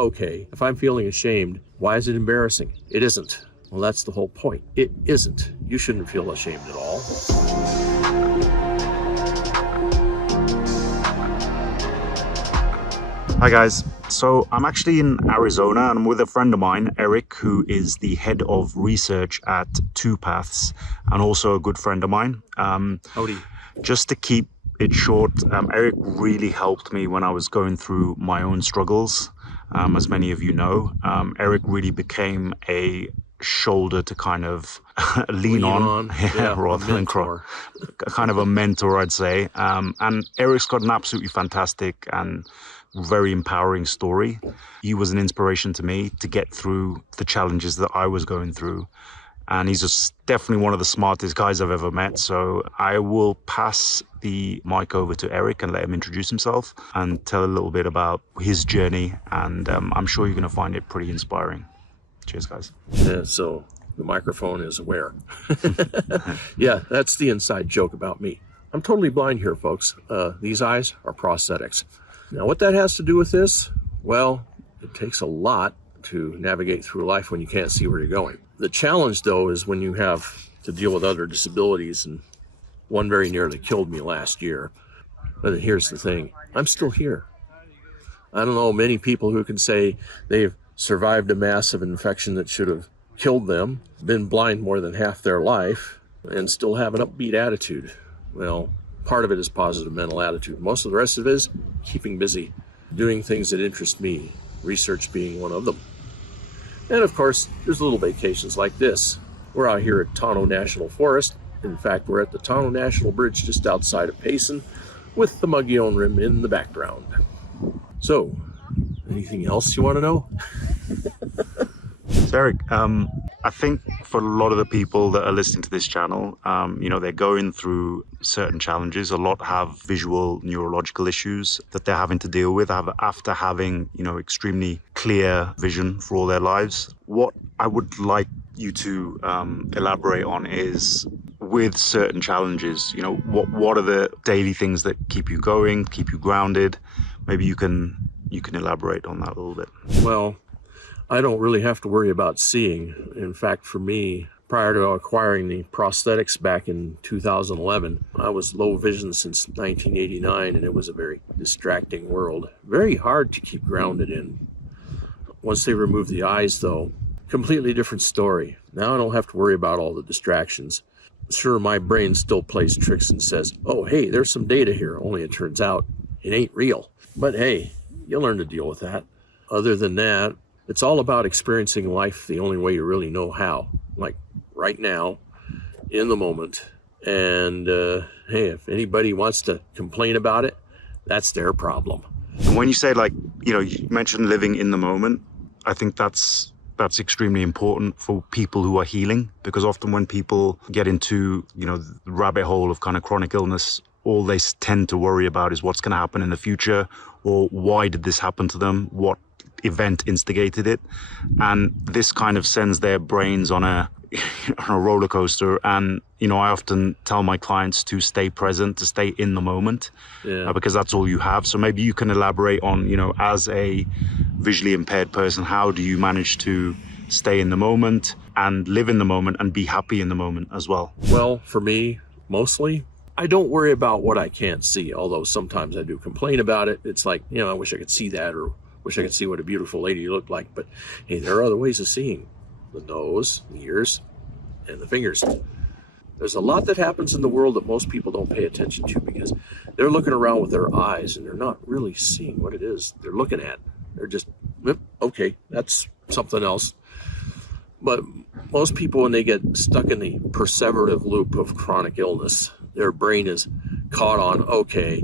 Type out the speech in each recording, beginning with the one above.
okay, if I'm feeling ashamed, why is it embarrassing? It isn't. Well, that's the whole point. It isn't. You shouldn't feel ashamed at all. Hi guys, so I'm actually in Arizona and I'm with a friend of mine, Eric, who is the head of research at Two Paths and also a good friend of mine. Howdy. Just to keep it short, Eric really helped me when I was going through my own struggles. As many of you know, Eric really became a shoulder to kind of lean on. Yeah, rather than kind of a mentor, I'd say. And Eric's got an absolutely fantastic and very empowering story. He was an inspiration to me to get through the challenges that I was going through. And he's just definitely one of the smartest guys I've ever met. So I will pass the mic over to Eric and let him introduce himself and tell a little bit about his journey. And I'm sure you're going to find it pretty inspiring. Cheers, guys. Yeah, so the microphone is aware. Yeah, that's the inside joke about me. I'm totally blind here, folks. These eyes are prosthetics. Now, what that has to do with this? Well, it takes a lot to navigate through life when you can't see where you're going. The challenge, though, is when you have to deal with other disabilities, and one very nearly killed me last year. But here's the thing, I'm still here. I don't know many people who can say they've survived a massive infection that should have killed them, been blind more than half their life, and still have an upbeat attitude. Well, part of it is positive mental attitude. Most of the rest of it is keeping busy, doing things that interest me, research being one of them. And of course, there's little vacations like this. We're out here at Tono National Forest. In fact, we're at the Tono National Bridge just outside of Payson with the Mogollon Rim in the background. So, anything else you want to know? So Eric, I think for a lot of the people that are listening to this channel, they're going through certain challenges. A lot have visual neurological issues that they're having to deal with after having, extremely clear vision for all their lives. What I would like you to elaborate on is, with certain challenges, what are the daily things that keep you going, keep you grounded? Maybe you can elaborate on that a little bit. Well, I don't really have to worry about seeing. In fact, for me, prior to acquiring the prosthetics back in 2011, I was low vision since 1989, and it was a very distracting world. Very hard to keep grounded in. Once they removed the eyes, though, completely different story. Now I don't have to worry about all the distractions. Sure, my brain still plays tricks and says, oh, hey, there's some data here, only it turns out it ain't real. But hey, you learn to deal with that. Other than that, it's all about experiencing life the only way you really know how, like right now, in the moment. And hey, if anybody wants to complain about it, that's their problem. And when you say, you mentioned living in the moment, I think that's extremely important for people who are healing, because often when people get into, the rabbit hole of kind of chronic illness, all they tend to worry about is what's going to happen in the future, or why did this happen to them? What event instigated it? And this kind of sends their brains on a roller coaster. And I often tell my clients to stay present, to stay in the moment, because that's all you have. So maybe you can elaborate on, as a visually impaired person, how do you manage to stay in the moment and live in the moment and be happy in the moment as well? Well, for me, mostly, I don't worry about what I can't see, although sometimes I do complain about it. It's like, I wish I could see that, or wish I could see what a beautiful lady looked like. But hey, there are other ways of seeing: the nose, the ears, and the fingers. There's a lot that happens in the world that most people don't pay attention to, because they're looking around with their eyes and they're not really seeing what it is they're looking at. They're just, okay, that's something else. But most people, when they get stuck in the perseverative loop of chronic illness, their brain is caught on, okay,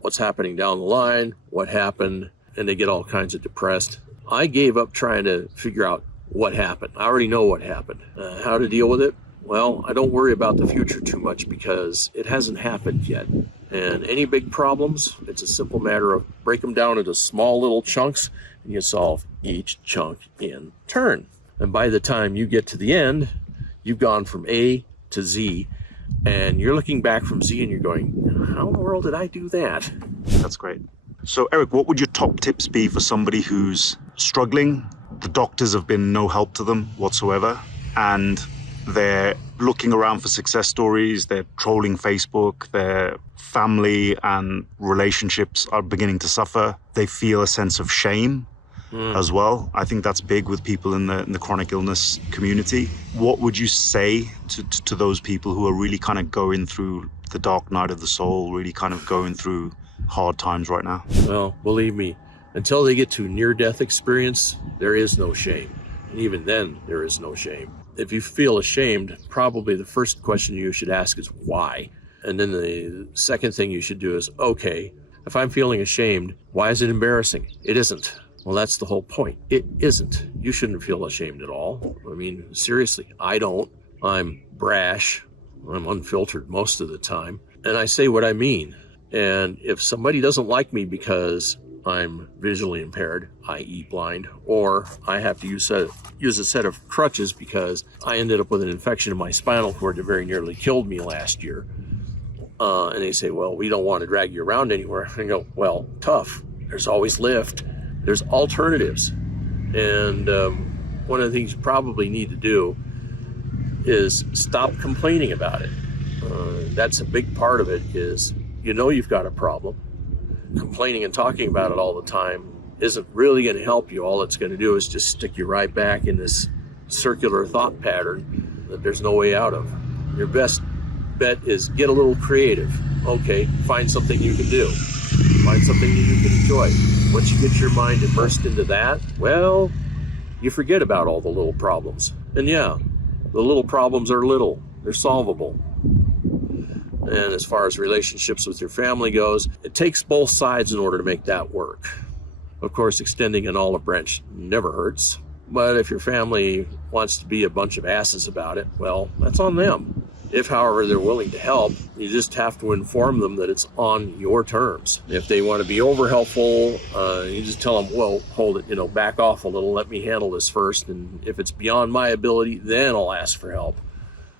what's happening down the line, what happened, and they get all kinds of depressed. I gave up trying to figure out what happened. I already know what happened. How to deal with it? Well, I don't worry about the future too much, because it hasn't happened yet. And any big problems, it's a simple matter of break them down into small little chunks, and you solve each chunk in turn. And by the time you get to the end, you've gone from A to Z, and you're looking back from Z and you're going, how in the world did I do that? That's great. So, Eric, what would your top tips be for somebody who's struggling? The doctors have been no help to them whatsoever, and they're looking around for success stories, they're trolling Facebook, their family and relationships are beginning to suffer. They feel a sense of shame as well. I think that's big with people in the chronic illness community. What would you say to those people who are really kind of going through the dark night of the soul, really kind of going through hard times right now? Well, believe me, until they get to near-death experience, there is no shame. And even then, there is no shame. If you feel ashamed, probably the first question you should ask is why? And then the second thing you should do is, okay, if I'm feeling ashamed, why is it embarrassing? It isn't. Well, that's the whole point. It isn't. You shouldn't feel ashamed at all. I mean, seriously, I don't. I'm brash. I'm unfiltered most of the time. And I say what I mean. And if somebody doesn't like me because I'm visually impaired, i.e. blind, or I have to use a set of crutches because I ended up with an infection in my spinal cord that very nearly killed me last year, and they say, well, we don't want to drag you around anywhere. I go, well, tough. There's always Lyft. There's alternatives. And one of the things you probably need to do is stop complaining about it. That's a big part of it is, you've got a problem. Complaining and talking about it all the time isn't really going to help you. All it's going to do is just stick you right back in this circular thought pattern that there's no way out of. Your best bet is get a little creative. Okay, find something you can do. Find something that you can enjoy. Once you get your mind immersed into that, well, you forget about all the little problems. And yeah, the little problems are little. They're solvable. And as far as relationships with your family goes, it takes both sides in order to make that work. Of course, extending an olive branch never hurts. But if your family wants to be a bunch of asses about it, well, that's on them. If, however, they're willing to help, you just have to inform them that it's on your terms. If they want to be over helpful, you just tell them, well, hold it, back off a little, let me handle this first. And if it's beyond my ability, then I'll ask for help.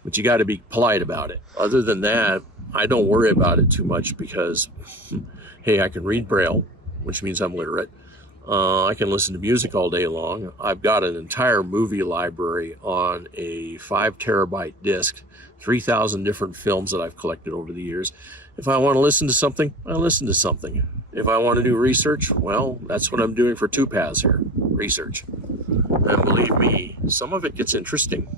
But you got to be polite about it. Other than that, I don't worry about it too much because, hey, I can read Braille, which means I'm literate. I can listen to music all day long. I've got an entire movie library on a 5 terabyte disc, 3,000 different films that I've collected over the years. If I want to listen to something, I listen to something. If I want to do research, well, that's what I'm doing for 2 paths here, research. And believe me, some of it gets interesting.